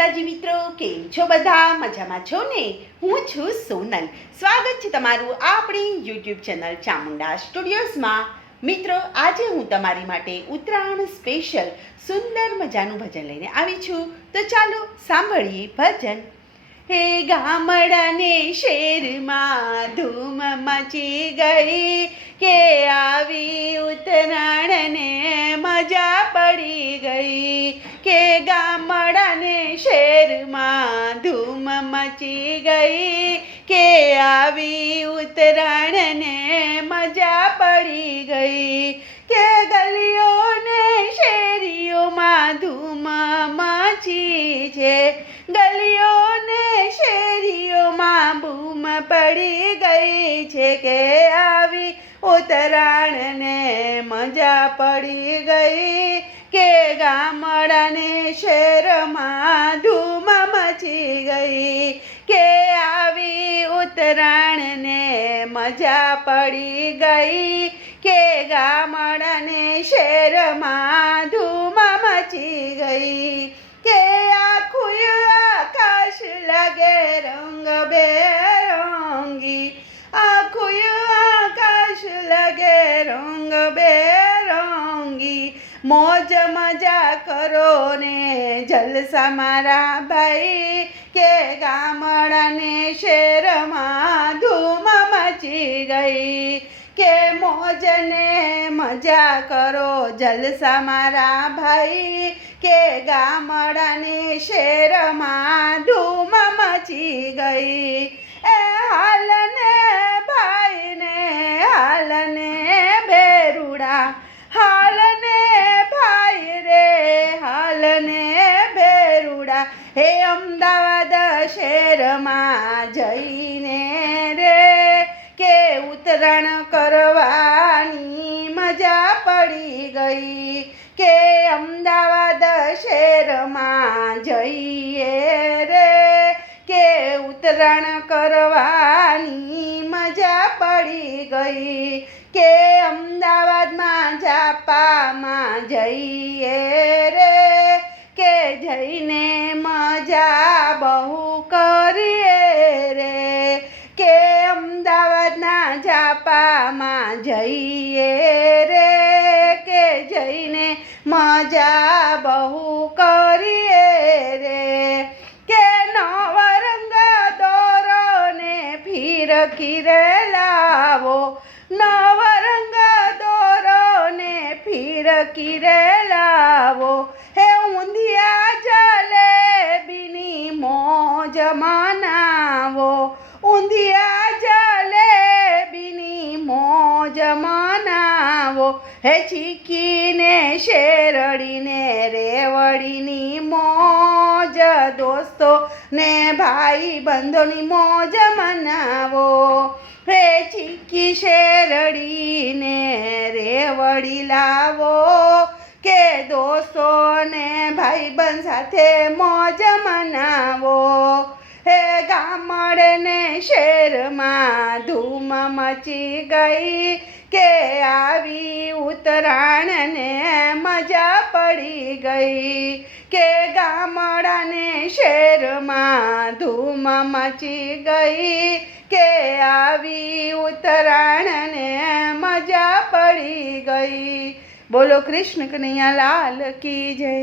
માતાજી મિત્રો, કેમ છો બધા? મજામાં છો ને? હું છું સોનલ. સ્વાગત છે તમારું આપણી યુટ્યુબ ચેનલ ચામુંડા સ્ટુડિયોઝમાં. મિત્રો, આજે હું તમારી માટે ઉત્તરાયણ સ્પેશિયલ સુંદર મજાનું ભજન લઈને આવી છું. તો ચાલો સાંભળીએ ભજન. હે ગામડાને શેરમાં ધૂમ મચી ગઈ કે આવી ઉત્તરાયણને મજા પડી ગઈ કે ગામડાને શેરમાં ધૂમ મચી ગઈ કે આવી ઉત્તરાયણને મજા પડી ગઈ કે ગલીઓને શેરીઓમાં ધૂમ મચી છે. ગલીઓને શેરીઓમાં બૂમ પડી ગઈ છે કે ઉત્તરાયણને મજા પડી ગઈ કે ગામડાને શેરમાં ધૂમ મચી ગઈ કે આવી ઉતરાણને મજા પડી ગઈ કે ગામડાને શેરમાં ધૂમ મચી ગઈ કે આખું આકાશ લાગે રંગ બેરંગી મોજ મજા કરો ને જલસા મારા ભાઈ કે ગામડાને શેરમાં ધૂમ મચી ગઈ કે મોજ ને મજા કરો જલસા મારા ભાઈ કે ગામડાને શહેરમાં ધૂમ મચી ગઈ હે અમદાવાદ શહેરમાં જઈને રે કે ઉતરણ કરવાની મજા પડી ગઈ. કે અમદાવાદ શહેરમાં જઈએ રે કે ઉતરણ કરવાની મજા પડી ગઈ. કે અમદાવાદમાં જાપામાં જઈએ રે કે જઈને જાપામાં જઈએ રે કે જઈને મજા બહુ કરીએ રે કે નવરંગ દોરોને ફીર કિરે લાવો નવરંગ દોરોને ફીર કિરે લાવો હે ચીકીને શેરડીને રેવડીની મોજ દોસ્તો ને ભાઈ બંધોની મોજ મનાવો. હે ચીકી શેરડીને રેવડી લાવો, કે દોસ્તો ને ભાઈબંધ સાથે મોજ મનાવો. હે ગામડને શેરમાં ધૂમ મચી ગઈ કે આવી ઉત્તરાયણને મજા પડી ગઈ કે ગામડાને શેરમાં ધૂમ મચી ગઈ કે આવી ઉત્તરાયણને મજા પડી ગઈ. બોલો કૃષ્ણ કનૈયા લાલ કી જય.